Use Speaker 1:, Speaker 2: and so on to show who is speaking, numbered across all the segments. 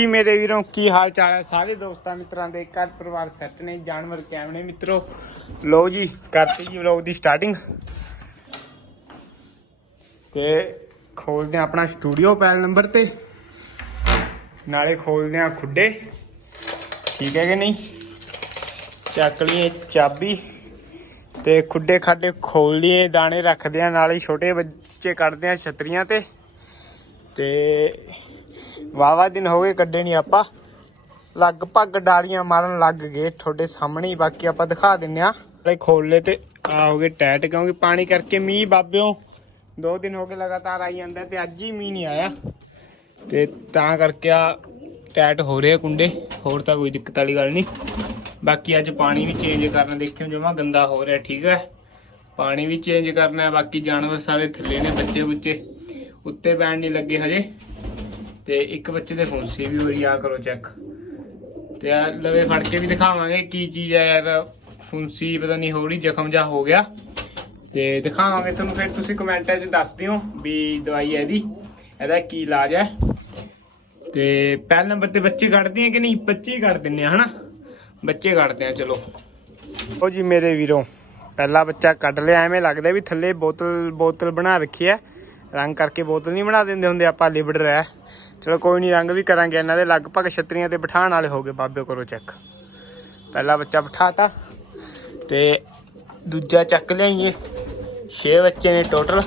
Speaker 1: ਜੀ, ਮੇਰੇ ਵੀਰੋ ਕੀ ਹਾਲ ਚਾਲ ਹੈ? ਸਾਰੇ ਦੋਸਤਾਂ, ਮਿੱਤਰਾਂ ਦੇ ਘਰ ਪਰਿਵਾਰ ਸੈੱਟ ਨੇ, ਜਾਨਵਰ ਕੈਮ ਨੇ, ਮਿੱਤਰੋ। ਲੋ ਜੀ, ਕਰਤੀ ਜੀ ਵਲੌਗ ਦੀ ਸਟਾਰਟਿੰਗ ਤੇ ਖੋਲਦੇ ਆ ਆਪਣਾ ਸਟੂਡੀਓ ਪੈਲ ਨੰਬਰ ਤੇ। ਨਾਲੇ ਖੋਲਦੇ ਆ ਖੁੱਡੇ। ਠੀਕ ਹੈ ਕਿ ਨਹੀਂ? ਚੱਕ ਲਈਏ ਚਾਬੀ। ਤੇ ਖੁੱਡੇ ਖਾਡੇ ਖੋਲ ਲਈਏ, ਦਾਣੇ ਰੱਖਦੇ ਆ ਨਾਲੇ ਛੋਟੇ ਬੱਚੇ ਕੱਢਦੇ ਆ ਛਤਰੀਆਂ ਤੇ। ਤੇ ਵਾਵਾ ਦਿਨ ਹੋ ਗਏ, ਕੱਢੇ ਨਹੀਂ ਆਪਾਂ। ਲਗਭਗ ਡਾਲੀਆਂ ਮਾਰਨ ਲੱਗ ਗਏ ਤੁਹਾਡੇ ਸਾਹਮਣੇ ਹੀ, ਬਾਕੀ ਆਪਾਂ ਦਿਖਾ ਦਿੰਨੇ ਆ ਲੈ ਖੋਲ ਲੈ ਤੇ ਆ ਹੋ ਗਏ ਟੈਟ, ਕਿਉਂਕਿ ਪਾਣੀ ਕਰਕੇ ਮੀਂਹ, ਬਾਬਿਓ। ਦੋ ਦਿਨ ਹੋ ਗਏ ਲਗਾਤਾਰ ਆਈ ਜਾਂਦਾ ਤੇ ਅੱਜ ਹੀ ਮੀਂਹ ਨਹੀਂ ਆਇਆ। ਤੇ ਤਾਂ ਕਰਕੇ ਆ ਟੈਟ ਹੋ ਰਹੇ ਆ ਕੁੰਡੇ, ਹੋਰ ਤਾਂ ਕੋਈ ਦਿੱਕਤ ਵਾਲੀ ਗੱਲ ਨਹੀਂ। ਬਾਕੀ ਅੱਜ ਪਾਣੀ ਵੀ ਚੇਂਜ ਕਰਨਾ, ਦੇਖਿਓ ਜਮਾ ਗੰਦਾ ਹੋ ਰਿਹਾ, ਠੀਕ ਹੈ। ਪਾਣੀ ਵੀ ਚੇਂਜ ਕਰਨਾ ਹੈ, ਬਾਕੀ ਜਾਨਵਰ ਸਾਰੇ ਥੱਲੇ ਨੇ, ਬੱਚੇ ਬੁੱਚੇ। ਉੱਤੇ ਬੈਣ ਨਹੀਂ ਲੱਗੇ ਹਜੇ। ਤੇ ਇੱਕ ਬੱਚੇ ਦੇ ਫੁੰਸੀ ਵੀ ਹੋ ਆ ਕਰੋ ਚੈੱਕ ਤੇ ਆ ਲਵੇ ਫੜ ਕੇ ਵੀ ਦਿਖਾਵਾਂਗੇ ਕੀ ਚੀਜ਼ ਹੈ ਯਾਰ। ਫੁੰਸੀ ਪਤਾ ਨਹੀਂ ਹੋ ਜ਼ਖਮ ਜਾ ਹੋ ਗਿਆ। ਤੇ ਦਿਖਾਵਾਂਗੇ ਤੁਹਾਨੂੰ ਫਿਰ ਤੁਸੀਂ ਕਮੈਂਟਾਂ 'ਚ ਦੱਸ ਦਿਓ ਵੀ ਦਵਾਈ ਹੈ ਇਹਦੀ। ਇਹਦਾ ਕੀ ਇਲਾਜ ਹੈ ਤੇ ਪਹਿਲ ਨੰਬਰ ਤੇ ਬੱਚੇ ਕੱਢਦੇ ਆ ਕਿ ਨਹੀਂ? ਬੱਚੇ ਹੀ ਕੱਢ ਦਿੰਨੇ ਆ, ਹਨਾ? ਬੱਚੇ ਕੱਢਦੇ ਆ, ਚਲੋ। ਉਹ ਜੀ ਮੇਰੇ ਵੀਰੋ, ਪਹਿਲਾ ਬੱਚਾ ਕੱਢ ਲਿਆ। ਐਵੇਂ ਲੱਗਦਾ ਵੀ ਥੱਲੇ ਬੋਤਲ ਬੋਤਲ ਬਣਾ ਰੱਖੀ ਹੈ ਰੰਗ ਕਰਕੇ ਬੋਤਲ ਨਹੀਂ ਬਣਾ ਦਿੰਦੇ ਹੁੰਦੇ, ਆਪਾਂ ਲਿਬੜ ਰਿਹਾ। ਚਲੋ ਕੋਈ ਨਹੀਂ ਰੰਗ ਵੀ ਕਰਾਂਗੇ ਇਹਨਾਂ ਦੇ। ਲਗਭਗ ਛਤਰੀਆਂ ਤੇ ਬਿਠਾਣ ਵਾਲੇ ਹੋ ਗਏ ਬਾਬੇ ਕਰੋ ਚੈੱਕ। ਪਹਿਲਾ ਬੱਚਾ ਬਿਠਾਤਾ ਤੇ ਦੂਜਾ ਚੱਕ ਲਿਆਈਏ। 6 ਬੱਚੇ ਨੇ ਟੋਟਲ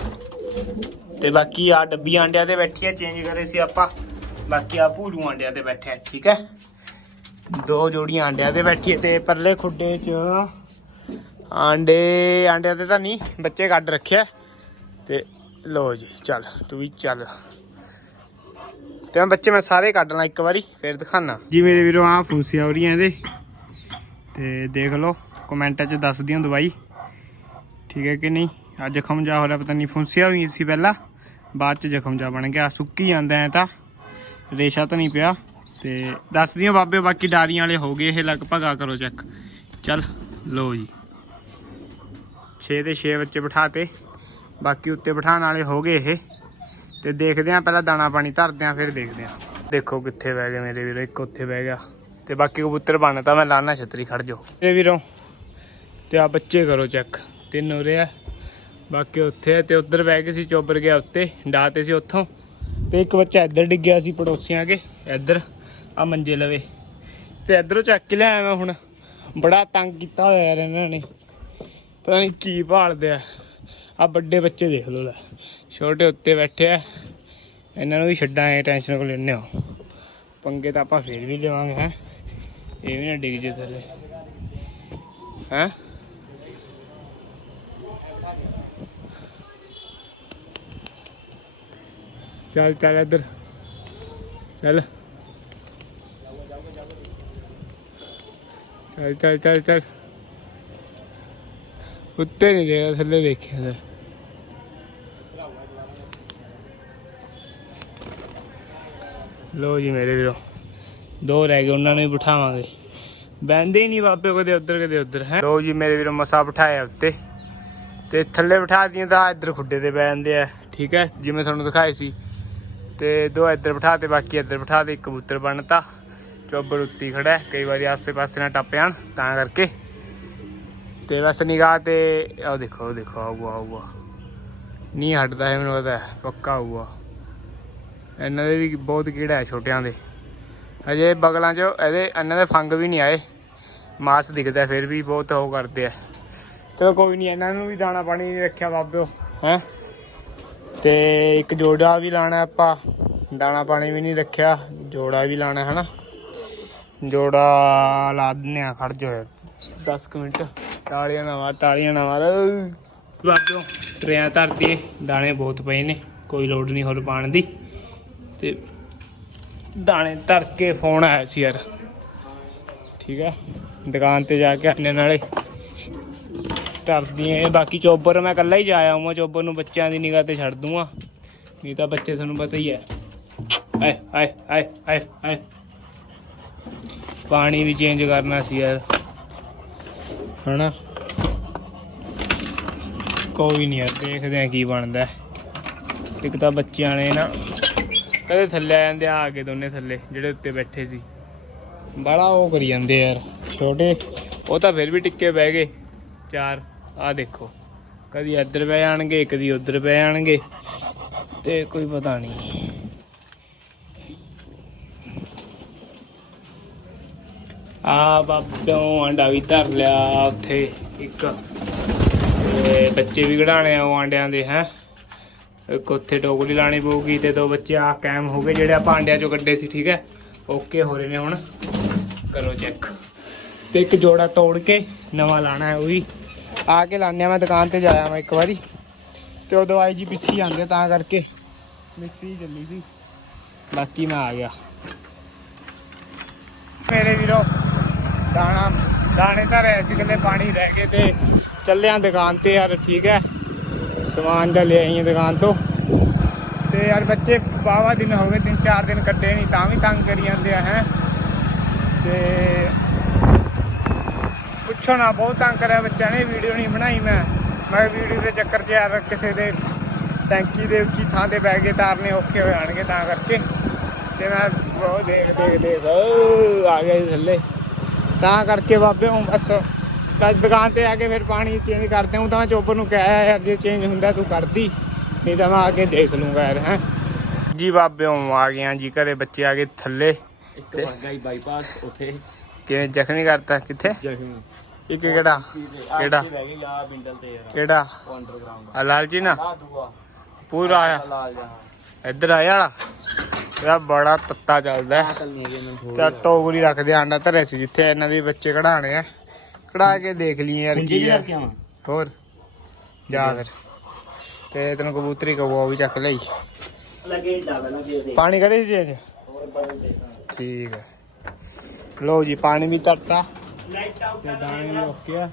Speaker 1: ਤੇ ਬਾਕੀ ਆ ਡੱਬੀ ਆਂਡਿਆਂ ਤੇ ਬੈਠੀ ਆ ਚੇਂਜ ਕਰੇ ਸੀ ਆਪਾਂ। ਬਾਕੀ ਆ ਭੂਰੂ ਆਂਡਿਆਂ ਤੇ ਬੈਠਿਆ ਠੀਕ ਹੈ? ਦੋ ਜੋੜੀਆਂ ਆਂਡਿਆਂ ਤੇ ਬੈਠੀ ਹੈ ਤੇ ਪਰਲੇ ਖੁੱਡੇ 'ਚ ਆਂਡੇ, ਆਂਡਿਆਂ ਤੇ ਤਾਂ ਨਹੀਂ, ਬੱਚੇ ਕੱਢ ਰੱਖਿਆ। ਤੇ ਲੋ ਜੀ, ਚੱਲ, ਤੂੰ ਵੀ ਚੱਲ। ਤੇ ਮੈਂ ਬੱਚੇ ਮੈਂ ਸਾਰੇ ਕੱਢ ਲਾਂ ਇੱਕ ਵਾਰੀ, ਫਿਰ ਦਿਖਾਣਾ ਜੀ ਮੇਰੇ ਵੀਰੋ ਆ ਫੂਸੀਆਂ ਹੋ ਰਹੀਆਂ ਇਹਦੇ। ਤੇ ਦੇਖ ਲਓ ਕਮੈਂਟਾਂ 'ਚ ਦੱਸ ਦਿਓ ਦਵਾਈ ਠੀਕ ਹੈ ਕਿ ਨਹੀਂ? ਆ ਜ਼ਖਮ ਜਾ ਹੋ ਰਿਹਾ, ਪਤਾ ਨਹੀਂ ਫੁੰਸੀਆਂ ਹੋਈ ਸੀ ਪਹਿਲਾਂ। ਬਾਅਦ 'ਚ ਜ਼ਖਮ ਜਾ ਬਣ ਗਿਆ, ਸੁੱਕੀ ਜਾਂਦਾ ਐ ਤਾਂ। ਰੇਸ਼ਾ ਤਾਂ ਨਹੀਂ ਪਿਆ। ਤੇ ਦੱਸ ਦਿਓ ਬਾਬੇ, ਬਾਕੀ ਡਾਰੀਆਂ ਵਾਲੇ ਹੋ ਗਏ ਇਹ, ਲਗਭਗ ਆ ਕਰੋ ਚੈੱਕ ਚੱਲ ਲੋ ਜੀ। 6 ਦੇ 6 ਬੱਚੇ ਬਿਠਾਤੇ। ਬਾਕੀ ਉੱਤੇ ਬਿਠਾਉਣ ਵਾਲੇ ਹੋ ਗਏ ਇਹ। ਤੇ ਦੇਖਦੇ ਆਂ, ਪਹਿਲਾਂ ਦਾਣਾ ਪਾਣੀ ਧਰਦੇ ਆਂ, ਫਿਰ ਦੇਖਦੇ ਆਂ। ਦੇਖੋ ਕਿੱਥੇ ਬਹਿ ਗਏ ਮੇਰੇ ਵੀਰੋ, ਇੱਕ ਉੱਥੇ ਬਹਿ ਗਿਆ। ਤੇ ਬਾਕੀ ਕਬੂਤਰ ਬਣਦਾ ਮੈਂ ਲਾਣਾ ਛਤਰੀ, ਖੜ ਜੋ ਇਹ ਵੀਰੋ, ਤੇ ਆ ਬੱਚੇ ਕਰੋ ਚੈੱਕ। ਤਿੰਨ ਹੋ ਰਿਹਾ ਬਾਕੀ ਉੱਥੇ ਤੇ ਉੱਧਰ ਬਹਿ ਗਏ ਸੀ, ਚੋਬਰ ਗਿਆ ਉੱਤੇ ਡਾਤੇ ਸੀ ਉੱਥੋਂ। ਤੇ ਇੱਕ ਬੱਚਾ ਇੱਧਰ ਡਿੱਗਿਆ ਸੀ ਪੜੋਸੀਆਂ ਕੇ ਇੱਧਰ ਆ ਮੰਜੇ ਲਵੇ। ਤੇ ਇੱਧਰੋਂ ਚੱਕ ਕੇ ਲਿਆਇਆ ਮੈਂ ਹੁਣ। ਬੜਾ ਤੰਗ ਕੀਤਾ ਹੋਇਆ ਯਾਰ ਇਹਨਾਂ ਨੇ। ਪਤਾ ਨਹੀਂ ਕੀ ਭਾਲਦੇ ਆ। ਆ ਵੱਡੇ ਬੱਚੇ ਦੇਖ ਲਓ ਲੈ। ਛੋਟੇ ਉੱਤੇ ਬੈਠੇ ਆ। ਇਹਨਾਂ ਨੂੰ ਵੀ ਛੱਡਾਂ ਐ ਟੈਨਸ਼ਨ ਕੋ ਲੈਣੇ ਹੋ। ਪੰਗੇ ਤਾਂ ਆਪਾਂ ਫੇਰ ਵੀ ਲਵਾਂਗੇ ਹੈ। ਇਹ ਵੀ ਨਾ ਡਿੱਗ ਜੇ ਥੱਲੇ। ਹੈ? ਚੱਲ ਚੱਲ ਇੱਧਰ। ਚੱਲ। ਚੱਲ ਚੱਲ ਚੱਲ ਚੱਲ। ਉੱਤੇ ਨਹੀਂ ਦੇਖਿਆ ਥੱਲੇ ਦੇਖਿਆ ਤਾਂ। ਲੋ ਜੀ ਮੇਰੇ ਵੀਰੋ ਦੋ ਰਹਿ ਗਏ ਉਹਨਾਂ ਨੂੰ ਵੀ ਬਿਠਾਵਾਂਗੇ। ਬੈੰਦੇ ਹੀ ਨਹੀਂ ਬਾਬੇ ਕਦੇ ਉੱਧਰ ਕਦੇ ਉੱਧਰ ਹੈ? ਲੋ ਜੀ ਮੇਰੇ ਵੀਰੋ ਮਸਾ ਬਿਠਾਇਆ ਉੱਤੇ। ਤੇ ਥੱਲੇ ਬਿਠਾ ਦੀਆਂ ਤਾਂ ਇੱਧਰ ਖੁੱਡੇ ਤੇ ਬੈੰਦੇ ਆ ਠੀਕ ਹੈ? ਜਿਵੇਂ ਤੁਹਾਨੂੰ ਦਿਖਾਏ ਸੀ। ਤੇ ਦੋ ਇੱਧਰ ਬਿਠਾ ਤੇ ਬਾਕੀ ਇੱਧਰ ਬਿਠਾ ਤੇ ਇੱਕ ਕਬੂਤਰ ਬਣਤਾ। ਚੋਬਰ ਉੱਤੀ ਖੜਾ ਕਈ ਵਾਰੀ ਆਸੇ ਪਾਸੇ ਨਾਲ ਟੱਪ ਜਾਣ ਤਾਂ ਕਰਕੇ। ਤੇ ਬਸ ਨਿਗਾਹ ਤੇ ਆਹ ਦੇਖੋ ਉਹ ਦੇਖੋ ਆਊਗਾ ਆਊਗਾ। ਨਹੀਂ ਹਟਦਾ ਹੈ ਮੈਨੂੰ ਪਤਾ ਹੈ, ਪੱਕਾ ਆਊਗਾ। ਇਹਨਾਂ ਦੇ ਵੀ ਬਹੁਤ ਕੀੜਾ ਹੈ ਛੋਟਿਆਂ ਦੇ। ਅਜੇ ਬਗਲਾਂ 'ਚ ਇਹਦੇ ਇਹਨਾਂ ਦੇ ਫੰਗ ਵੀ ਨਹੀਂ ਆਏ। ਮਾਸ ਦਿਖਦਾ ਫਿਰ ਵੀ ਬਹੁਤ ਉਹ ਕਰਦੇ ਆ। ਚਲੋ ਕੋਈ ਨਹੀਂ, ਇਹਨਾਂ ਨੂੰ ਵੀ ਦਾਣਾ ਪਾਣੀ ਨਹੀਂ ਰੱਖਿਆ ਬਾਬਿਓ ਹੈ? ਤੇ ਇੱਕ ਜੋੜਾ ਵੀ ਲਾਣਾ ਆਪਾਂ। ਦਾਣਾ ਪਾਣੀ ਵੀ ਨਹੀਂ ਰੱਖਿਆ, ਜੋੜਾ ਵੀ ਲਾਣਾ ਹੈ ਨਾ। ਜੋੜਾ ਲਾ ਦਿੰਨੇ ਆ ਖੜ ਜਾਓ 10 ਕੁ ਮਿੰਟ, ਤਾਲੀਆਂ ਨਾ ਮਾਰ, ਤਾਲੀਆਂ ਨਾ ਮਾਰ। ਬਾਬਿਓ ਟਰੇਆਂ ਧਰਤੀ ਦਾਣੇ ਬਹੁਤ ਪਏ ਨੇ, ਕੋਈ ਲੋੜ ਨਹੀਂ ਹੋਰ ਪਾਣ ਦੀ। ਤੇ ਦਾਣੇ ਤਰ ਕੇ ਫੋਨ ਆਇਆ ਸੀ ਯਾਰ। ਠੀਕ ਆ? ਦੁਕਾਨ ਤੇ ਜਾ ਕੇ ਆਨੇ ਨਾਲੇ ਧਰਦੀਆਂ ਇਹ ਬਾਕੀ ਚੋਬਰ ਮੈਂ ਇਕੱਲਾ ਹੀ ਜਾਇਆ ਆਉਂਗਾ ਚੋਬਰ ਨੂੰ ਬੱਚਿਆਂ ਦੀ ਨਿਗਾਹ ਤੇ ਛੱਡ ਦੂੰਗਾ। ਨਹੀਂ ਤਾਂ ਬੱਚੇ ਤੁਹਾਨੂੰ ਪਤਾ ਹੀ ਹੈ। ਆਏ ਆਏ ਆਏ ਆਏ ਆਏ। ਪਾਣੀ ਵੀ ਚੇਂਜ ਕਰਨਾ ਸੀ ਯਾਰ। ਹਨਾ? ਕੋਈ ਨਹੀਂ ਯਾਰ, ਦੇਖਦੇ ਆ ਕੀ ਬਣਦਾ। ਇੱਕ ਤਾਂ ਬੱਚਿਆਂ ਨੇ ਨਾ ਕਦੇ ਥੱਲੇ ਆ ਜਾਂਦੇ ਆ ਆ ਕੇ ਦੋਨੇ ਥੱਲੇ, ਜਿਹੜੇ ਉੱਤੇ ਬੈਠੇ ਸੀ। ਬੜਾ ਉਹ ਕਰੀ ਜਾਂਦੇ ਯਾਰ, ਛੋਟੇ। ਉਹ ਤਾਂ ਫਿਰ ਵੀ ਟਿੱਕੇ ਬਹਿ ਗਏ। ਚਾਰ ਆ ਦੇਖੋ। ਕਦੀ ਇੱਧਰ ਬਹਿ ਜਾਣਗੇ, ਕਦੀ ਉੱਧਰ ਬਹਿ ਜਾਣਗੇ। ਤੇ ਕੋਈ ਪਤਾ ਨਹੀਂ। ਆ ਬਾਬਿਓ ਆਂਡਾ ਵੀ ਧਰ ਲਿਆ ਉੱਥੇ ਇੱਕ। ਤੇ ਬੱਚੇ ਵੀ ਕਢਾਣੇ ਆ ਉਹ ਆਂਡਿਆਂ ਦੇ, ਹੈ। ਇੱਕ ਉੱਥੇ ਟੋਕਰੀ ਲਾਣੀ ਪਊਗੀ ਤੇ ਦੋ ਬੱਚੇ ਆ ਕੈਮ ਹੋ ਗਏ, ਜਿਹੜੇ ਆਪਾਂ ਆਂਡਿਆਂ ਚੋਂ ਕੱਢੇ ਸੀ, ਠੀਕ ਹੈ? ਓਕੇ ਹੋ ਰਹੇ ਨੇ ਹੁਣ। ਕਰੋ ਚੈੱਕ ਤੇ ਇੱਕ ਜੋੜਾ ਤੋੜ ਕੇ ਨਵਾਂ ਲਾਣਾ ਹੈ ਉਹ ਵੀ। ਆ ਕੇ ਲਾਣਿਆ ਮੈਂ ਦੁਕਾਨ ਤੇ ਜਾਇਆ ਮੈਂ ਇੱਕ ਵਾਰੀ। ਤੇ ਉਦੋਂ ਆਈ ਜੀ ਪਿੱਛੀ ਆਂਦੇ ਤਾਂ ਕਰਕੇ ਮਿਕਸੀ ਚੱਲੀ ਸੀ। ਬਾਕੀ ਮੈਂ ਆ ਗਿਆ। ਮੇਰੇ ਵੀਰੋ, ਦਾਣਾ ਦਾਣੇ ਤਾਂ ਰਹਿ ਸੀ ਕਿਤੇ ਪਾਣੀ ਰਹਿ ਗਏ ਤੇ ਚੱਲਿਆ ਦੁਕਾਨ ਤੇ ਯਾਰ, ਠੀਕ ਹੈ? ਸਮਾਨ ਜਾਂ ਲੈ ਆਈਆਂ ਦੁਕਾਨ ਤੋਂ। ਤੇ ਯਾਰ ਬੱਚੇ ਬਾਵਾ ਦਿਨ ਹੋ ਗਏ ਤਿੰਨ ਚਾਰ ਦਿਨ ਕੱਢੇ ਨਹੀਂ ਤਾਂ ਵੀ ਤੰਗ ਕਰੀ ਜਾਂਦੇ ਆ ਹੈ। ਤੇ ਪੁੱਛੋ ਨਾ ਬਹੁਤ ਤੰਗ ਕਰਿਆ ਬੱਚਿਆਂ ਨੇ ਵੀਡੀਓ ਨਹੀਂ ਬਣਾਈ ਮੈਂ। ਮੈਂ ਵੀਡੀਓ ਦੇ ਚੱਕਰ 'ਚ ਯਾਰ ਕਿਸੇ ਦੇ ਟੈਂਕੀ ਦੇ ਉੱਚੀ ਥਾਂ ਤੇ ਬਹਿ ਕੇ ਤਾਰਨੇ ਔਖੇ ਹੋ ਜਾਣਗੇ ਤਾਂ ਕਰਕੇ। ਤੇ ਮੈਂ ਬਹੁਤ ਦੇਖ ਦੇਖ ਦੇਖ ਓ, ਆ ਗਿਆ ਜੀ ਥੱਲੇ। ਤਾਂ ਕਰਕੇ ਬਾਬੇ ਹੁਣ ਬਸ ਬਸ ਦੁਕਾਨ ਤੇ ਆ ਕੇ ਫਿਰ ਪਾਣੀ ਚੇਂਜ ਕਰਦੇ ਹਾਂ। ਤਾਂ ਮੈਂ ਚੋਪਰ ਨੂੰ ਕਿਹਾ ਯਾਰ ਜੇ ਚੇਂਜ ਹੁੰਦਾ ਤੂੰ ਕਰਦੀ ਨਹੀਂ ਤਾਂ ਮੈਂ ਆ ਕੇ ਦੇਖ ਲੂੰਗਾ ਯਾਰ ਹੈ। ਜੀ ਬਾਬੇ ਹੁਣ ਆ ਗਏ ਆ ਜੀ ਘਰੇ ਬੱਚੇ ਆ ਗਏ ਥੱਲੇ।
Speaker 2: ਇੱਕ ਵਾਗਾ ਹੀ ਬਾਈਪਾਸ ਉਥੇ।
Speaker 1: ਕਿਵੇਂ ਜ਼ਖਮੀ ਕਰਤਾ ਕਿੱਥੇ?
Speaker 2: ਜਖਮ।
Speaker 1: ਇਹ ਕਿਹੜਾ? ਕਿਹੜਾ? ਕਿਹੜਾ?
Speaker 2: ਅੰਡਰਗਰਾਉਂਡ
Speaker 1: ਆ ਲਾਲਚੀ ਨਾ? ਪੂਰਾ ਆਇਆ। ਇੱਧਰ ਆਇਆ ਵਾਲਾ? ਇਹਦਾ ਬੜਾ ਤੱਤਾ ਚੱਲਦਾ। ਹੈ। ਤਾਂ ਟੋਗਰੀ ਰੱਖਦੇ ਆਂਡਾ ਧਰੇ ਸੀ ਜਿੱਥੇ ਇਹਨਾਂ ਦੇ ਬੱਚੇ ਕਢਾਣੇ ਆ। ਕਢਾ ਕੇ ਦੇਖ ਲਈ ਯਾਰ ਕੀ ਹੈ
Speaker 2: ਆਵਾਂ?
Speaker 1: ਹੋਰ ਜਾ ਫਿਰ। ਤੇ ਤੈਨੂੰ ਕਬੂਤਰੀ ਉਹ ਵੀ ਚੱਕ ਲਈ।
Speaker 2: ਲੱਗੇ ਡਾਵੇ ਲੱਗੇ
Speaker 1: ਪਾਣੀ ਕਰੇ ਸੀ ਅੱਜ? ਠੀਕ ਹੈ ਲੋ ਜੀ ਪਾਣੀ ਵੀ ਤਰਤਾ
Speaker 2: ਲਾਈਟ ਆਊਟ
Speaker 1: ਤੇ ਦਾਣੇ ਵੀ ਓਕੇ ਆ।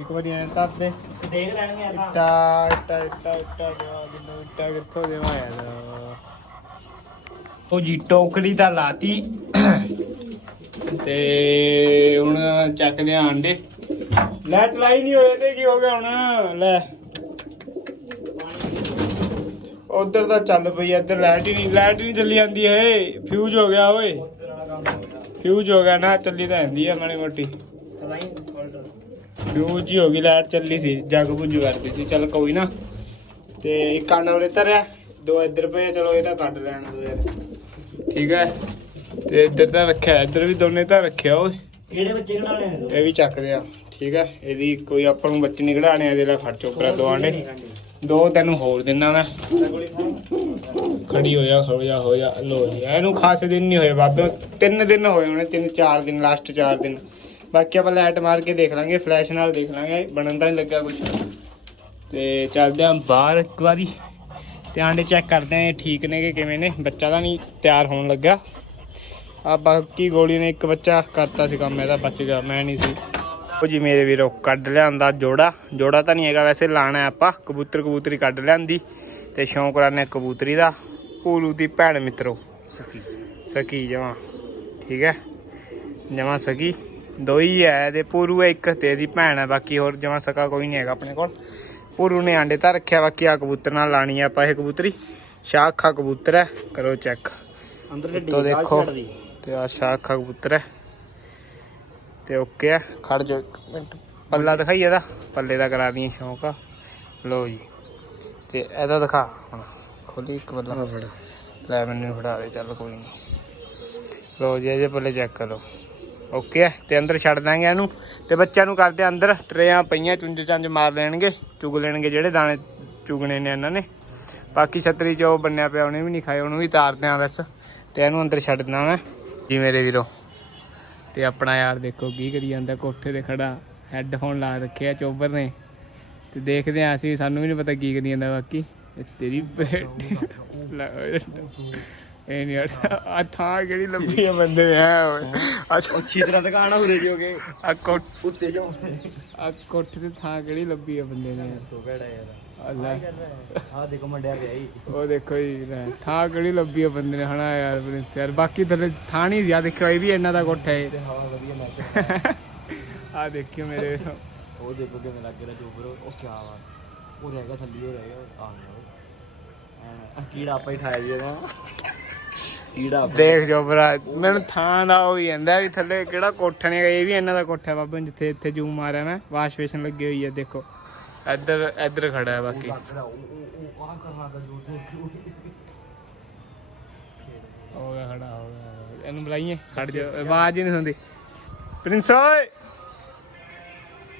Speaker 1: ਇੱਕ ਵਾਰੀ ਐਂ ਤਰ ਦੇ।
Speaker 2: ਦੇਖ ਲੈਣਗੇ ਆਪਾਂ।
Speaker 1: ਇੱਟਾ ਇੱਟਾ ਇੱਟਾ ਦੇਵਾ ਦਿਨੋਂ ਇੱਟਾ ਕਿੱਥੋਂ ਦੇਵਾ ਯਾਰ। ਉਹ ਜੀ ਟੋਕਰੀ ਤਾਂ ਲਾਤੀ। ਤੇ ਹੁਣ ਚੱਕਦੇ ਆ ਆਂਡੇ। ਲੈਟ ਲਾਈ ਨਹੀਂ ਹੋਏ ਤੇ ਕੀ ਹੋ ਗਿਆ ਹੁਣ? ਲੈ। ਉਧਰ ਤਾਂ ਚੱਲ ਪਈ ਇੱਧਰ ਲਾਈਟ ਹੀ ਨਹੀਂ, ਲਾਈਟ ਨਹੀਂ ਚੱਲੀ ਜਾਂਦੀ ਏ ਫਿਊਜ਼ ਹੋ ਗਿਆ ਓਏ। ਫਿਊਜ਼ ਹੋ ਗਿਆ ਨਾ, ਚੱਲੀ ਤਾਂ ਜਾਂਦੀ ਆ ਮਾੜੀ ਮੋਟੀ। ਫਿਊਜ਼ ਹੀ ਹੋ ਗਈ, ਲਾਈਟ ਚੱਲੀ ਸੀ, ਜਗ ਬੁੱਝ ਕਰਦੀ ਸੀ। ਚੱਲ ਕੋਈ ਨਾ। ਤੇ ਇੱਕ ਆਂਡਾ ਉਰੇ ਧਰਿਆ, ਦੋ ਇੱਧਰ ਪਏ ਚਲੋ ਇਹ ਤਾਂ ਕੱਢ ਲੈਣ ਦੋ ਯਾਰ। ਠੀਕ ਹੈ। ਤੇ ਇੱਧਰ ਤਾਂ ਰੱਖਿਆ ਇੱਧਰ ਵੀ ਦੋਨੇ ਤਾਂ ਰੱਖਿਆ ਓਏ।
Speaker 2: ਕਿਹੜੇ ਬੱਚੇ ਕਢਾਉਣੇ ਨੇ
Speaker 1: ਇਹ ਵੀ ਚੱਕਦੇ ਆ ਠੀਕ ਹੈ ਇਹਦੀ ਕੋਈ ਆਪਾਂ ਨੂੰ ਬੱਚੇ ਨਹੀਂ ਕਢਾਣੇ ਇਹਦੇ ਲਈ ਖਰਚ ਉਪਰ ਦੋ ਆਂਡੇ। ਦੋ ਤੈਨੂੰ ਹੋਰ ਦਿਨਾ ਮੈਂ। ਖੜੀ ਹੋ ਜਾ ਖੜੋ ਜਾ ਹੋ ਜਾ। ਲੋ ਜੀ ਇਹਨੂੰ ਖਾਸੇ ਦਿਨ ਨਹੀਂ ਹੋਏ ਬਾਬੇ ਤਿੰਨ ਦਿਨ ਹੋਏ ਹੋਣੇ ਤਿੰਨ ਚਾਰ ਦਿਨ ਲਾਸਟ ਚਾਰ ਦਿਨ। ਬਾਕੀ ਆਪਾਂ ਲਾਈਟ ਮਾਰ ਕੇ ਦੇਖ ਲਾਂਗੇ ਫਲੈਸ਼ ਨਾਲ ਦੇਖ ਲਾਂਗੇ ਬਣਨ ਤਾਂ ਨਹੀਂ ਲੱਗਾ ਕੁਝ ਤੇ ਚੱਲਦੇ ਆਂ ਬਾਹਰ ਇੱਕ ਵਾਰੀ। ਤੇ ਆਂਡੇ ਚੈੱਕ ਕਰਦੇ ਆਂ ਇਹ ਠੀਕ ਨੇ ਕਿ ਕਿਵੇਂ ਨੇ। ਬੱਚਾ ਤਾਂ ਨਹੀਂ ਤਿਆਰ ਹੋਣ ਲੱਗਾ। ਆ ਬਾਕੀ ਗੋਲੀ ਨੇ ਇੱਕ ਬੱਚਾ ਕਰਤਾ ਸੀ ਕੰਮ ਇਹਦਾ ਬਚ ਗਿਆ ਮੈਂ ਨਹੀਂ ਸੀ। ਉਹ ਜੀ ਮੇਰੇ ਵੀਰੋ ਕੱਢ ਲਿਆਂਦਾ ਜੋੜਾ। ਜੋੜਾ ਤਾਂ ਨਹੀਂ ਹੈਗਾ ਵੈਸੇ ਲਾਣਾ ਆਪਾਂ ਕਬੂਤਰ ਕਬੂਤਰੀ ਕੱਢ ਲਿਆਂਦੀ। ਤੇ ਸ਼ੌਂਕ ਰਾਨੇ ਕਬੂਤਰੀ ਦਾ ਪੂਲੂ ਦੀ ਭੈਣ ਮਿੱਤਰੋ।
Speaker 2: ਸਕੀ।
Speaker 1: ਸਕੀ ਜਮਾ। ਠੀਕ ਹੈ? ਜਮਾ ਸਕੀ। ਦੋ ਹੀ ਹੈ ਤੇ ਪੂਰੂ ਹੈ ਇੱਕ ਤੇ ਇਹਦੀ ਭੈਣ ਹੈ ਬਾਕੀ ਹੋਰ ਜਮਾ ਸਕਾ ਕੋਈ ਨਹੀਂ ਹੈਗਾ ਆਪਣੇ ਕੋਲ। ਪੂਰੂ ਨੇ ਆਂਡੇ ਤਾਂ ਰੱਖਿਆ ਬਾਕੀ ਆ ਕਬੂਤਰ ਨਾਲ ਲਾਣੀ ਆ ਆਪਾਂ ਇਹ ਕਬੂਤਰੀ। ਸ਼ਾਖਾ ਕਬੂਤਰ ਹੈ ਕਰੋ ਚੈੱਕ
Speaker 2: ਅੰਦਰ
Speaker 1: ਤੋ ਦੇਖੋ।
Speaker 2: ਦੀ।
Speaker 1: ਤੇ ਆ ਸ਼ਾਖਾ ਕਬੂਤਰ ਹੈ। ਤੇ ਓਕੇ ਆ ਖੜ ਜਾ ਇੱਕ ਮਿੰਟ। ਪੱਲਾ ਦਿਖਾਈ ਇਹਦਾ ਪੱਲੇ ਦਾ ਕਰਾ ਦਈਏ ਸ਼ੌਂਕ। ਆ ਲੋ ਜੀ ਤੇ ਇਹਦਾ ਦਿਖਾ ਹੁਣ ਖੋਲੀ ਇੱਕ ਪੱਲਾ। ਲੈ ਮੈਨੂੰ ਫੜਾ ਦੇ ਚੱਲ ਕੋਈ ਨਹੀਂ ਲੋ ਜੀ ਇਹਦੇ ਪੱਲੇ ਚੈੱਕ ਕਰੋ। ਓਕੇ ਆ ਤੇ ਅੰਦਰ ਛੱਡ ਦਾਂਗੇ ਇਹਨੂੰ। ਤੇ ਬੱਚਿਆਂ ਨੂੰ ਕਰਦੇ ਅੰਦਰ ਟਰੇਆਂ ਪਈਆਂ ਚੁੰਝ ਚੰਜ ਮਾਰ ਲੈਣਗੇ ਚੁਗ ਲੈਣਗੇ ਜਿਹੜੇ ਦਾਣੇ ਚੁਗਣੇ ਨੇ ਇਹਨਾਂ ਨੇ। ਬਾਕੀ ਛਤਰੀ ਚ ਉਹ ਬੰਨਿਆ ਪਿਆ ਉਹਨੇ ਵੀ ਨਹੀਂ ਖਾਏ ਉਹਨੂੰ ਵੀ ਤਾਰਦੇ ਆ ਬਸ। ਤੇ ਇਹਨੂੰ ਅੰਦਰ ਛੱਡ ਦੇਣਾ ਮੈਂ। ਜੀ ਮੇਰੇ ਵੀਰੋ। ਤੇ ਆਪਣਾ ਯਾਰ ਦੇਖੋ ਕੀ ਕਰੀ ਜਾਂਦਾ ਕੋਠੇ ਤੇ ਖੜਾ ਹੈੱਡਫੋਨ ਲਾ ਰੱਖਿਆ ਚੋਬਰ ਨੇ। ਤੇ ਦੇਖਦੇ ਆ ਅਸੀਂ ਸਾਨੂੰ ਵੀ ਨਹੀਂ ਪਤਾ ਕੀ ਕਰੀ ਜਾਂਦਾ ਬਾਕੀ। ਤੇਰੀ ਓਏ। ਇਹ ਨਹੀਂ ਆ ਥਾਂ ਕਿਹੜੀ ਲੰਬੀ ਆ? ਬੰਦੇ ਨੇ ਹੈ ਓਏ। ਅੱਛਾ
Speaker 2: ਅੱਛੀ ਤਰ੍ਹਾਂ ਦਿਖਾਣਾ ਉਰੇ ਜੋਗੇ
Speaker 1: ਆ ਕੋਠ
Speaker 2: ਉੱਤੇ ਜੋ
Speaker 1: ਆ ਕੋਠੇ ਤੇ ਥਾਂ ਕਿਹੜੀ ਲੱਭੀ ਆ ਬੰਦੇ ਨੇ। ਯਾਰ
Speaker 2: ਤੋ ਕਿਹੜਾ ਯਾਰ?
Speaker 1: ਅੱਲਾ
Speaker 2: ਆ ਦੇਖੋ ਮੰਡਿਆ ਪਿਆ ਹੀ
Speaker 1: ਉਹ ਦੇਖੋ ਜੀ ਲੈ, ਥਾਂ ਕਿਹੜੀ ਲੱਭੀ ਆ ਬੰਦੇ ਨੇ ਹਨਾ ਯਾਰ ਪ੍ਰਿੰਸ ਯਾਰ। ਬਾਕੀ ਥੱਲੇ ਥਾਂ ਨਹੀਂ ਸੀ ਆ ਦੇਖੋ ਇਹ ਵੀ ਇਹਨਾਂ ਦਾ ਕੋਠਾ ਹੈ।
Speaker 2: ਤੇ ਹਵਾ ਵਧੀਆ ਮੈਚ
Speaker 1: ਆ ਦੇਖਿਓ ਮੇਰੇ।
Speaker 2: ਉਹ ਦੇਖੋ ਕਿਵੇਂ ਲੱਗ ਰਿਹਾ ਜੋ ਬਰੋ ਉਹ ਕਿਆ ਬਾਤ ਉਹ ਰਹਿ ਗਿਆ ਥੱਲੇ ਉਹ ਰਹਿ ਗਿਆ ਆ ਗਿਆ ਉਹ। ਐਂ, ਆਹ ਕੀੜਾ ਆਪਾਂ ਹੀ ਠਾਇਆ ਜੀ ਇਹਦਾ। ਕੀੜਾ
Speaker 1: ਦੇਖ ਜੋ ਭਰਾ ਮੈਨੂੰ ਥਾਂ ਦਾ ਉਹ ਹੀ ਜਾਂਦਾ ਵੀ ਥੱਲੇ ਕਿਹੜਾ ਕੋਠਾ ਨਹੀਂ ਹੈਗਾ ਇਹ ਵੀ ਇਹਨਾਂ ਦਾ ਕੋਠਾ ਬਾਬਾ ਜਿੱਥੇ ਇੱਥੇ ਜੂ ਮਾਰਿਆ ਮੈਂ ਵਾਸ਼ ਬੇਸ਼ਨ ਲੱਗੀ ਹੋਈ ਹੈ ਦੇਖੋ। ਇੱਧਰ ਇੱਧਰ ਖੜਾ ਹੈ ਬਾਕੀ। ਹੋ ਗਿਆ ਖੜਾ ਹੋ ਗਿਆ। ਇਹਨੂੰ ਬੁਲਾਈਏ ਖੜ ਜਾ ਆਵਾਜ਼ ਹੀ ਨਹੀਂ ਸੁਣਦੀ। ਪ੍ਰਿੰਸ ਓਏ!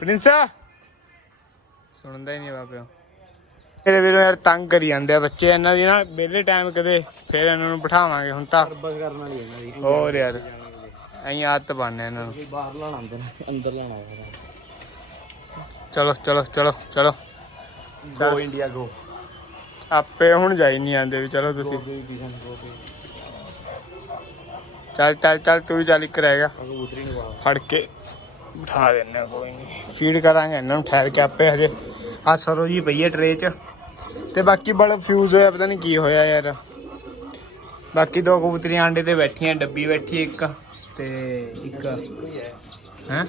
Speaker 1: ਪ੍ਰਿੰਸ! ਸੁਣਦਾ ਹੀ ਨਹੀਂ ਬਾਬਿਓ ਮੇਰੇ ਵੀਰੋ ਯਾਰ ਤੰਗ ਕਰੀ ਜਾਂਦੇ ਆ ਬੱਚੇ। ਇਹਨਾਂ ਦੀ ਨਾ ਵਿਹਲੇ ਟਾਈਮ ਕਦੇ ਫਿਰ ਇਹਨਾਂ ਨੂੰ ਬਿਠਾਵਾਂਗੇ ਹੁਣ ਤਾਂ।
Speaker 2: ਬਸ ਕਰਨ ਵਾਲੀ ਇਹਨਾਂ ਦੀ।
Speaker 1: ਹੋਰ ਯਾਰ ਐਂ ਆਦਤ ਬਣਨੇ ਇਹਨਾਂ ਨੂੰ।
Speaker 2: ਬਾਹਰ ਲਾਣਾ ਅੰਦਰ ਲਾਣਾ
Speaker 1: ਚਲੋ ਚਲੋ ਚਲੋ ਚਲੋ।
Speaker 2: ਗੋ ਇੰਡੀਆ ਗੋ
Speaker 1: ਆਪੇ ਹੁਣ ਜਾਈ ਨਹੀਂ ਆਂਦੇ ਵੀ ਚਲੋ ਤੁਸੀਂ। ਚੱਲ ਚੱਲ ਚੱਲ ਤੂੰ ਵੀ ਚੱਲ ਇੱਕ ਰਹਿ ਗਿਆ। ਫੜ ਕੇ ਬਿਠਾ ਦਿੰਨੇ ਕੋਈ ਨਹੀਂ। ਫੀਡ ਕਰਾਂਗੇ ਇਹਨਾਂ ਨੂੰ ਠਹਿਰ ਕੇ ਆਪੇ ਹਜੇ। ਆ ਸਰੋ ਜੀ ਪਈ ਹੈ ਟਰੇ 'ਚ। ਤੇ ਬਾਕੀ ਬਲਬ ਫਿਊਜ਼ ਹੋਇਆ ਪਤਾ ਨਹੀਂ ਕੀ ਹੋਇਆ ਯਾਰ। ਬਾਕੀ ਦੋ ਕਬੂਤਰੀਆਂ ਆਂਡੇ ਤੇ ਬੈਠੀਆਂ ਡੱਬੀ ਬੈਠੀ ਇੱਕ ਤੇ ਇੱਕ।
Speaker 2: ਹੈ।
Speaker 1: ਹੈ?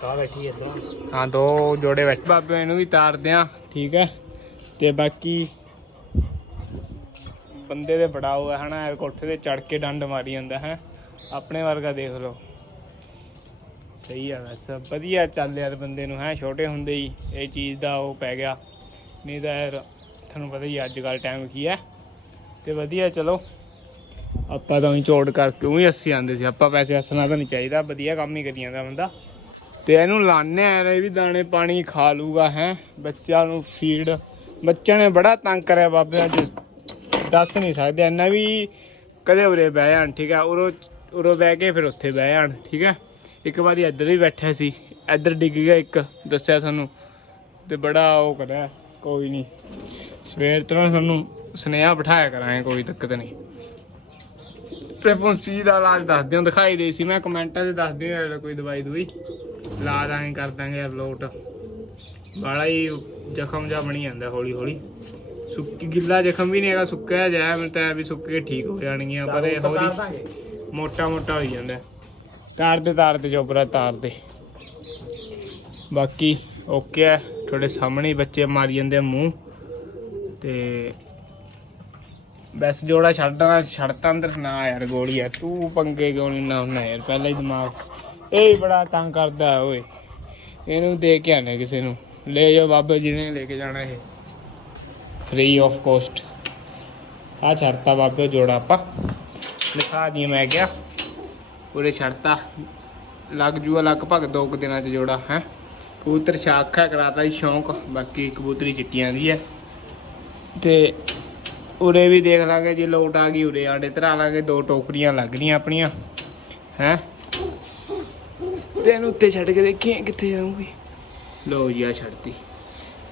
Speaker 2: ਕਾ ਬੈਠੀ ਇੱਧਰ।
Speaker 1: ਹਾਂ, ਦੋ ਜੋੜੇ ਬੈਠੇ। ਬਾਬੇ ਇਹਨੂੰ ਵੀ ਤਾਰਦੇ ਆ, ਠੀਕ ਹੈ? ਤੇ ਬਾਕੀ ਬੰਦੇ ਦੇ ਬੜਾ ਹੋਇਆ ਹਨਾ? ਯਾਰ ਕੋਠੇ ਤੇ ਚੜ ਕੇ ਡੰਡ ਮਾਰੀ ਜਾਂਦਾ, ਹੈ? ਆਪਣੇ ਵਰਗਾ ਦੇਖ ਲਓ। ਸਹੀ ਆ ਵੈਸੇ, ਵਧੀਆ ਚੱਲ ਯਾਰ ਬੰਦੇ ਨੂੰ, ਹੈ? ਛੋਟੇ ਹੁੰਦੇ ਹੀ ਇਹ ਚੀਜ਼ ਦਾ ਉਹ ਪੈ ਗਿਆ। ਨਹੀਂ ਤਾਂ ਯਾਰ, ਤੁਹਾਨੂੰ ਪਤਾ ਹੀ ਅੱਜ ਕੱਲ ਟਾਈਮ ਕੀ ਹੈ? ਤੇ ਵਧੀਆ, ਚਲੋ। ਆਪਾਂ ਤਾਂ ਉਹੀ ਚੋੜ ਕਰਕੇ, ਉਹੀ ਅੱਸੀ ਆਂਦੇ ਸੀ। ਆਪਾਂ ਪੈਸੇ ਹੱਸਣਾ ਤਾਂ ਨਹੀਂ ਚਾਹੀਦਾ, ਵਧੀਆ ਕੰਮ ਹੀ ਕਰੀ ਜਾਂਦਾ ਬੰਦਾ। ਤੇ ਇਹਨੂੰ ਲਾਣੇ ਆ ਇਹ ਵੀ ਦਾਣੇ ਪਾਣੀ ਖਾ ਲੂਗਾ, ਹੈ। ਬੱਚਿਆਂ ਨੂੰ ਫੀਡ ਬੱਚਿਆਂ ਨੇ ਬੜਾ ਤੰਗ ਕਰਿਆ ਬਾਬੇ ਚ ਦੱਸ ਨਹੀਂ ਸਕਦੇ, ਇੰਨਾ ਵੀ ਕਦੇ ਉਰੇ ਬਹਿ ਜਾਣ, ਠੀਕ ਹੈ? ਉਰੋਂ ਉਰੋਂ ਬਹਿ ਕੇ ਫਿਰ ਉੱਥੇ ਬਹਿ ਜਾਣ, ਠੀਕ ਹੈ? ਇੱਕ ਵਾਰੀ ਇੱਧਰ ਵੀ ਬੈਠਾ ਸੀ, ਇੱਧਰ ਡਿੱਗ ਗਿਆ ਇੱਕ, ਦੱਸਿਆ ਸਾਨੂੰ। ਤੇ ਬੜਾ ਉਹ ਕਰਿਆ, ਕੋਈ ਨਹੀਂ। ਸਵੇਰ ਤੋਂ ਸਾਨੂੰ ਸੁਨੇਹਾ ਬਿਠਾਇਆ ਕਰਾਂਗੇ, ਕੋਈ ਦਿੱਕਤ ਨਹੀਂ। ਤੇ ਪੁੰਸੀ ਦਾ ਇਲਾਜ ਦੱਸ ਦਿਓ, ਦਿਖਾਈ ਦੇ ਸੀ। ਮੈਂ ਕਮੈਂਟਾਂ 'ਚ ਦੱਸ ਦਿਓ ਕੋਈ ਦਵਾਈ ਦੂਈ ਲਾ ਦਾਂਗੇ ਕਰ ਦਾਂਗੇ ਯਾਰ ਲੋਟ। ਬਾਲਾ ਹੀ ਜ਼ਖਮ ਜਾ ਬਣੀ ਜਾਂਦਾ ਹੌਲੀ ਹੌਲੀ। ਸੁੱਕੀ ਗਿੱਲਾ ਜ਼ਖਮ ਵੀ ਨਹੀਂ ਹੈਗਾ ਸੁੱਕਿਆ ਜਾ ਮੈਨੂੰ ਤਾਂ ਐਂ ਵੀ ਸੁੱਕ ਕੇ ਠੀਕ ਹੋ ਜਾਣਗੀਆਂ ਪਰ ਇਹ ਹੌਲੀ ਮੋਟਾ ਮੋਟਾ ਹੋਈ ਜਾਂਦਾ। ਤਾਰ ਦੇ ਤਾਰ ਤੇ ਚੋਪਰਾ ਤਾਰ ਦੇ ਬਾਕੀ ਓਕੇ ਹੈ ਤੁਹਾਡੇ ਸਾਹਮਣੇ ਬੱਚੇ ਮਾਰੀ ਜਾਂਦੇ ਆ ਮੂੰਹ। ਤੇ ਬਸ ਜੋੜਾ ਛੱਡਣਾ ਛੱਡਤਾ ਅੰਦਰ ਨਾ ਯਾਰ ਗੋਲੀ ਯਾਰ ਤੂੰ ਪੰਗੇ ਕਿਉਂ ਨਹੀਂ ਨਾ ਹੁੰਦਾ ਯਾਰ ਪਹਿਲਾਂ ਹੀ ਦਿਮਾਗ ਇਹ ਹੀ ਬੜਾ ਤੰਗ ਕਰਦਾ ਹੈ, ਓਏ। ਇਹਨੂੰ ਦੇ ਕੇ ਆਣੇ ਕਿਸੇ ਨੂੰ। ਲੈ ਜਾਓ ਬਾਬੇ ਜੀ ਨੇ ਲੈ ਕੇ ਜਾਣਾ ਇਹ। ਫ੍ਰੀ ਆਫ ਕੋਸਟ ਆ ਛੱਡਤਾ ਬਾਬੇ ਜੋੜਾ ਆਪਾਂ। ਲਿਖਾ ਦੀ ਮੈਂ ਗਿਆ ਪੂਰੇ ਛੱਡਤਾ ਲੱਗ ਜੂਆ ਲਗਭਗ ਦੋ ਕੁ ਦਿਨਾਂ ਚ ਜੋੜਾ, ਹੈ। ਕਬੂਤਰ ਸ਼ਾਖਾ ਕਰਾਤਾ ਜੀ, ਸ਼ੌਂਕ। ਬਾਕੀ ਕਬੂਤਰੀ ਚਿੱਟੀਆਂ ਦੀ ਹੈ। ਤੇ ਉਰੇ ਵੀ ਦੇਖ ਲਾਂਗੇ, ਜੇ ਲੋਟ ਆ ਗਈ ਉਰੇ ਆਡੇ ਧਰਾ ਲਾਂਗੇ। ਦੋ ਟੋਕਰੀਆਂ ਲੱਗ ਰਹੀਆਂ ਆਪਣੀਆਂ। ਹੈ। ਤੇ ਇਹਨੂੰ ਉੱਤੇ ਛੱਡ ਕੇ ਦੇਖੀ ਦੇਖੀਏ ਕਿੱਥੇ ਜਾਊਗੀ? ਲੋ ਜੀ ਆ ਛੱਡਤੀ।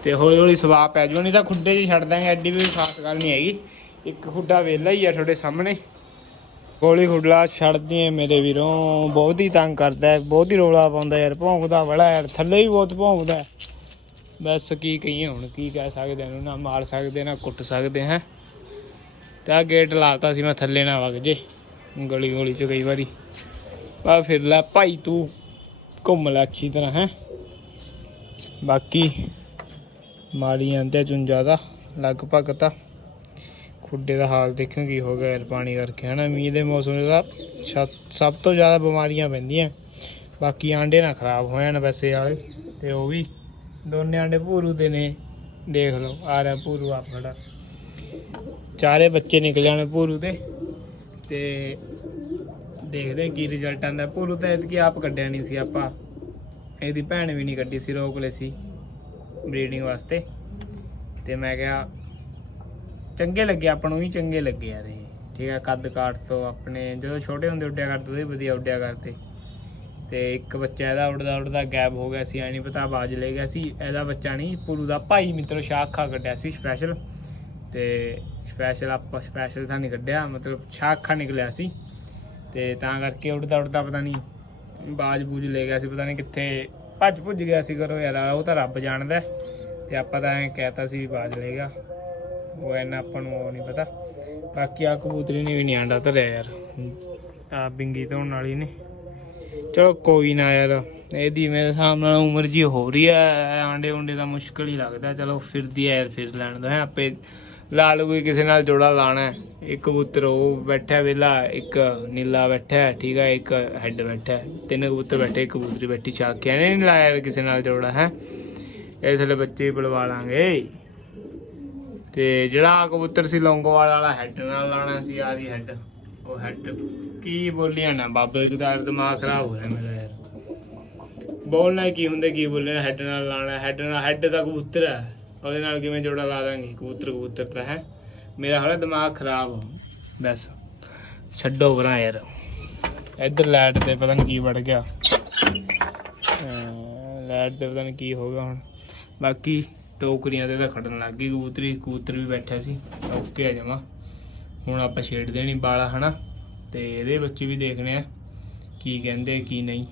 Speaker 1: ਤੇ ਹੌਲੀ ਹੌਲੀ ਸਵਾਹ ਪੈ ਜਾਊ ਨਹੀਂ ਤਾਂ ਖੁੱਡੇ 'ਚ ਛੱਡ ਦਾਂਗੇ, ਐਡੀ ਵੀ ਖਾਸ ਗੱਲ ਨਹੀਂ ਹੈਗੀ। ਇੱਕ ਖੁੱਡਾ ਵੇਲਾ ਹੀ ਆ ਤੁਹਾਡੇ ਸਾਹਮਣੇ। ਗੋਲੀ ਖੁੱਡਲਾ ਛੱਡਦੀ ਐ ਮੇਰੇ ਵੀਰੋਂ। ਬਹੁਤ ਹੀ ਤੰਗ ਕਰਦਾ ਬਹੁਤ ਹੀ ਰੋਲਾ ਪਾਉਂਦਾ ਯਾਰ, ਭੌਂਕਦਾ ਬੜਾ ਯਾਰ ਥੱਲੇ ਵੀ ਬਹੁਤ ਭੌਂਕਦਾ ਬਸ ਕੀ ਕਹੀਏ, ਹੁਣ ਕੀ ਕਹਿ ਸਕਦੇ ਇਹਨੂੰ ਨਾ ਮਾਰ ਸਕਦੇ, ਨਾ ਕੁੱਟ ਸਕਦੇ, ਹੈ। ਤਾਂ ਆ ਗੇਟ ਲਾਤਾ ਸੀ ਮੈਂ, ਥੱਲੇ ਨਾ ਵਗ ਜੇ। ਗਲੀ ਗੋਲੀ ਚ ਕਈ ਵਾਰੀ। ਆ ਫਿਰ ਲੈ, ਭਾਈ ਤੂੰ। ਘੁੰਮ ਲੈ ਅੱਛੀ ਤਰ੍ਹਾਂ, ਹੈ। ਬਾਕੀ ਮਾੜੀ ਆਂਦੇ ਚੁੰ ਜ਼ਿਆਦਾ, ਲਗਭਗ ਤਾਂ ਖੁੱਡੇ ਦਾ ਹਾਲ ਦੇਖੋ ਕੀ ਹੋ ਗਿਆ, ਪਾਣੀ ਕਰਕੇ, ਹਨਾ। ਮੀਂਹ ਦੇ ਮੌਸਮ 'ਚ ਤਾਂ ਸਭ ਤੋਂ ਜ਼ਿਆਦਾ ਬਿਮਾਰੀਆਂ ਪੈਂਦੀਆਂ। ਬਾਕੀ ਆਂਡੇ ਨਾ ਖਰਾਬ ਹੋ ਜਾਣ ਵੈਸੇ ਵਾਲੇ, ਤੇ ਉਹ ਵੀ ਦੋਨੇ ਆਂਡੇ ਭੂਰੂ ਦੇ ਨੇ, ਦੇਖ ਲਓ, ਆ ਰਿਹਾ ਭੂਰੂ ਆਪ ਚਾਰੇ ਬੱਚੇ ਨਿਕਲ ਜਾਣੇ ਭੂਰੂ ਦੇ ਤੇ ਦੇਖਦੇ ਹਾਂ ਕੀ ਰਿਜ਼ਲਟ ਆਂਦਾ ਭੂਰੂ ਤਾਂ ਐਤਕੀ ਆਪ ਕੱਢਿਆ ਨਹੀਂ ਸੀ ਆਪਾਂ। ਇਹਦੀ ਭੈਣ ਵੀ ਨਹੀਂ ਕੱਢੀ ਸੀ, ਰੋਕ ਲਈ ਸੀ ਬਰੀਡਿੰਗ ਵਾਸਤੇ। ਤੇ ਮੈਂ ਕਿਹਾ, ਚੰਗੇ ਲੱਗੇ, ਆਪਾਂ ਨੂੰ ਵੀ ਚੰਗੇ ਲੱਗੇ ਯਾਰ ਇਹ। ਠੀਕ ਹੈ ਕੱਦ ਕਾਠ ਤੋਂ ਆਪਣੇ, ਜਦੋਂ ਛੋਟੇ ਹੁੰਦੇ ਉੱਡਿਆ ਕਰਦੇ ਉਹਦੇ ਵਧੀਆ ਉੱਡਿਆ ਕਰਦੇ। ਤੇ ਇੱਕ ਬੱਚਾ ਇਹਦਾ ਉੱਡਦਾ ਉੱਡਦਾ ਗਾਇਬ ਹੋ ਗਿਆ ਸੀ, ਐ ਨਹੀਂ ਪਤਾ ਆਵਾਜ਼ ਲੈ ਗਿਆ ਸੀ। ਇਹਦਾ ਬੱਚਾ ਨਹੀਂ ਪੂਰੂ ਦਾ ਭਾਈ ਮਿੱਤਰੋ ਸ਼ਾਖਾ ਕੱਢਿਆ ਸੀ ਸਪੈਸ਼ਲ ਤੇ ਸਪੈਸ਼ਲ ਆਪਾਂ ਸਪੈਸ਼ਲ ਤਾਂ ਨਹੀਂ ਕੱਢਿਆ, ਮਤਲਬ ਸ਼ਾਖਾ ਨਿਕਲਿਆ ਸੀ। ਤੇ ਤਾਂ ਕਰਕੇ ਉੱਡਦਾ ਉੱਡਦਾ ਪਤਾ ਨਹੀਂ ਬਾਜ ਬੂਜ ਲੈ ਗਿਆ ਸੀ, ਪਤਾ ਨਹੀਂ ਕਿੱਥੇ ਭੱਜ ਭੁੱਜ ਗਿਆ ਸੀ ਕਰੋ ਯਾਰ, ਉਹ ਤਾਂ ਰੱਬ ਜਾਣਦਾ ਹੈ। ਤੇ ਆਪਾਂ ਤਾਂ ਐਂ ਕਹਿਤਾ ਸੀ ਬਾਜ ਲੇਗਾ ਉਹ ਇਹਨਾਂ ਆਪਾਂ ਨੂੰ ਉਹ ਨਹੀਂ ਪਤਾ। ਬਾਕੀ ਆ ਕਬੂਤਰੀ ਨੇ ਵੀ ਨਹੀਂ ਆਂਡਾ ਧਰਿਆ ਯਾਰ। ਆ ਬਿੰਗੀ ਧੋਣ ਵਾਲੀ ਨੇ। ਚਲੋ ਕੋਈ ਨਾ ਯਾਰ, ਇਹਦੀ ਮੇਰੇ ਹਿਸਾਬ ਨਾਲ ਉਮਰ ਜੀ ਹੋ ਰਹੀ ਹੈ ਆਂਡੇ ਉਂਡੇ ਦਾ ਮੁਸ਼ਕਲ ਹੀ ਲੱਗਦਾ। ਚਲੋ ਫਿਰਦੀ ਹੈ ਯਾਰ, ਫਿਰ ਲੈਣ ਦੋ। ਹੈ, ਆਪੇ ਲਾਲ ਕੋਈ ਕਿਸੇ ਨਾਲ ਜੋੜਾ ਲਾਣਾ ਇੱਕ ਕਬੂਤਰ, ਉਹ ਬੈਠਾ ਵੇਲਾ ਇੱਕ ਨੀਲਾ ਬੈਠਾ ਠੀਕ ਹੈ ਇੱਕ ਹੈੱਡ ਬੈਠਾ ਤਿੰਨ ਕਬੂਤਰ ਬੈਠੇ, ਇੱਕ ਕਬੂਤਰੀ ਬੈਠੀ ਛਾਕਿਆ ਕੇ ਨਹੀਂ ਲਾਇਆ ਕਿਸੇ ਨਾਲ ਜੋੜਾ, ਹੈ। ਇਸ ਲਈ ਬੱਚੇ ਹੀ ਪਲਵਾ ਲਾਂਗੇ। ਤੇ ਜਿਹੜਾ ਆਹ ਕਬੂਤਰ ਸੀ, ਲੌਂਗੋਵਾਲ ਵਾਲਾ ਹੈੱਡ ਨਾਲ ਲਾਣਾ ਸੀ ਆਦੀ ਹੈੱਡ, ਉਹ ਹੈੱਡ। ਕੀ ਬੋਲੀਆਂ ਨਾ, ਬਾਬੇ ਦਾ ਦਿਮਾਗ ਖਰਾਬ ਹੋ ਰਿਹਾ ਮੇਰਾ ਯਾਰ। ਬੋਲਣਾ ਕੀ ਹੁੰਦਾ, ਕੀ ਬੋਲਣਾ, ਹੈੱਡ ਨਾਲ ਲਾਣਾ, ਹੈੱਡ ਨਾਲ, ਹੈੱਡ ਦਾ ਕਬੂਤਰ ਹੈ। ਉਹਦੇ ਨਾਲ ਕਿਵੇਂ ਜੋੜਾ ਲਾ ਦਾਂਗੇ? ਕਬੂਤਰ ਕਬੂਤਰ ਤਾਂ ਹੈ। ਮੇਰਾ ਹਾਲੇ ਦਿਮਾਗ ਖਰਾਬ ਹੋ ਬਸ। ਛੱਡੋ ਪਰਾਂ ਯਾਰ। ਇੱਧਰ ਲਾਈਟ ਤੇ ਪਤਾ ਨਹੀਂ ਕੀ ਵੜ ਗਿਆ। ਲਾਈਟ ਤੇ ਪਤਾ ਨਹੀਂ ਕੀ ਹੋ ਗਿਆ ਹੁਣ। ਬਾਕੀ ਟੋਕਰੀਆਂ ਤੇ ਤਾਂ ਖੜਨ ਲੱਗ ਗਈ। ਕਬੂਤਰੀ, ਕਬੂਤਰ ਵੀ ਬੈਠਾ ਸੀ। ਓਕੇ ਆ ਜਮਾ। ਹੁਣ ਆਪਾਂ ਛੇੜ ਦੇਣੀ ਬਾਲਾ ਹਨਾ? ਤੇ ਇਹਦੇ ਬੱਚੇ ਵੀ ਦੇਖਣੇ ਆ। ਕੀ ਕਹਿੰਦੇ, ਕੀ ਨਹੀਂ।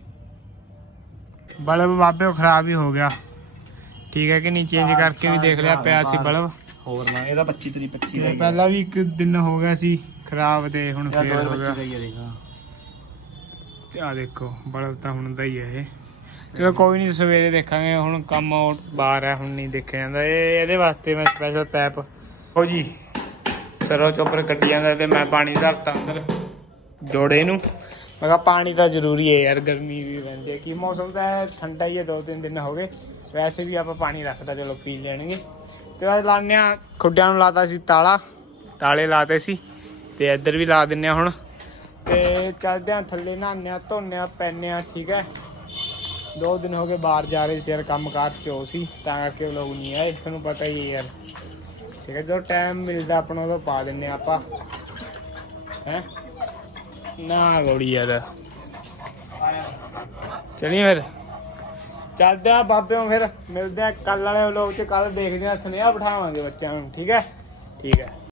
Speaker 1: ਬਲਬ ਬਾਬੇ, ਉਹ ਖਰਾਬ ਹੀ ਹੋ ਗਿਆ। ਠੀਕ ਹੈ ਕਿ ਨਹੀਂ? ਚੇਂਜ ਕਰਕੇ ਵੀ ਦੇਖ ਲਿਆ ਪਿਆ ਸੀ ਬਲਬ।
Speaker 2: ਹੋਰ ਨਾ ਇਹਦਾ 25 ਤਰੀ 25 ਦਾ
Speaker 1: ਤੇ ਪਹਿਲਾਂ ਵੀ ਇੱਕ ਦਿਨ ਹੋ ਗਿਆ ਸੀ ਖਰਾਬ ਤੇ ਹੁਣ ਫੇਰ ਹੋ ਗਿਆ
Speaker 2: 25 ਦਾ ਹੀ ਹੈ ਦੇਖਾ
Speaker 1: ਤੇ ਆ ਦੇਖੋ ਬਲਬ ਤਾਂ ਹੁਣ ਦਾ ਹੀ ਹੈ ਇਹ। ਚਲੋ ਕੋਈ ਨਹੀਂ ਸਵੇਰੇ ਦੇਖਾਂਗੇ ਹੁਣ ਕੰਮ ਬਾਹਰ ਹੈ ਹੁਣ ਨਹੀਂ ਦੇਖਿਆ ਜਾਂਦਾ। ਇਹ ਇਹਦੇ ਵਾਸਤੇ ਮੈਂ ਸਪੈਸ਼ਲ ਪੈਪ। ਹੋ ਜੀ ਸਰੋ ਚੋਪਰ ਕੱਢੀ ਜਾਂਦਾ ਤੇ ਮੈਂ ਪਾਣੀ ਧਰਤਾ ਅੰਦਰ ਜੋੜੇ ਨੂੰ। ਮੈਂ ਕਿਹਾ ਪਾਣੀ ਤਾਂ ਜ਼ਰੂਰੀ ਹੈ ਯਾਰ, ਗਰਮੀ ਵੀ ਰਹਿੰਦੀ ਹੈ। ਕਿ ਮੌਸਮ ਤਾਂ ਠੰਡਾ ਹੀ ਹੈ, ਦੋ ਤਿੰਨ ਦਿਨ ਹੋ ਗਏ। ਵੈਸੇ ਵੀ ਆਪਾਂ ਪਾਣੀ ਰੱਖਦਾ, ਚਲੋ ਪੀ ਲੈਣਗੇ। ਤੇ ਬਾਅਦ ਲਾਉਂਦੇ ਹਾਂ, ਖੁੱਡਿਆਂ ਨੂੰ ਲਾਤਾ ਸੀ ਤਾਲਾ, ਤਾਲੇ ਲਾਤੇ ਸੀ, ਤੇ ਇੱਧਰ ਵੀ ਲਾ ਦਿੰਨੇ ਆ ਹੁਣ। ਤੇ ਚੱਲਦੇ ਆ ਥੱਲੇ ਨਹਾਉਂਦੇ ਆ ਧੋਨੇ ਆ ਪੈਨੇ ਆ ਠੀਕ ਹੈ। ਦੋ ਦਿਨ ਹੋ ਗਏ ਬਾਹਰ ਜਾ ਰਹੇ ਸੀ ਯਾਰ, ਕੰਮਕਾਰ ਚੋ ਸੀ, ਤਾਂ ਕਰਕੇ ਲੋਕ ਨਹੀਂ ਆਏ ਤੁਹਾਨੂੰ ਪਤਾ ਹੀ ਹੈ ਯਾਰ। ਠੀਕ ਹੈ, ਜਦੋਂ ਟਾਈਮ ਮਿਲਦਾ ਆਪਣਾ ਉਦੋਂ ਪਾ ਦਿੰਨੇ ਆ ਆਪਾਂ। ਹੈ? ਨਾ ਗੋੜੀ ਯਾਰ। ਚਲੀਏ ਫਿਰ। ਚੱਲਦੇ ਆ ਬਾਬਿਓਂ ਫਿਰ। ਮਿਲਦੇ ਆ ਕੱਲ ਵਾਲੇ ਵਲੋਗ ਚ। ਕੱਲ ਦੇਖਦੇ ਆ, ਸੁਨੇਹਾ ਬਿਠਾਵਾਂਗੇ ਬੱਚਿਆਂ ਨੂੰ। ਠੀਕ ਹੈ? ਠੀਕ ਹੈ।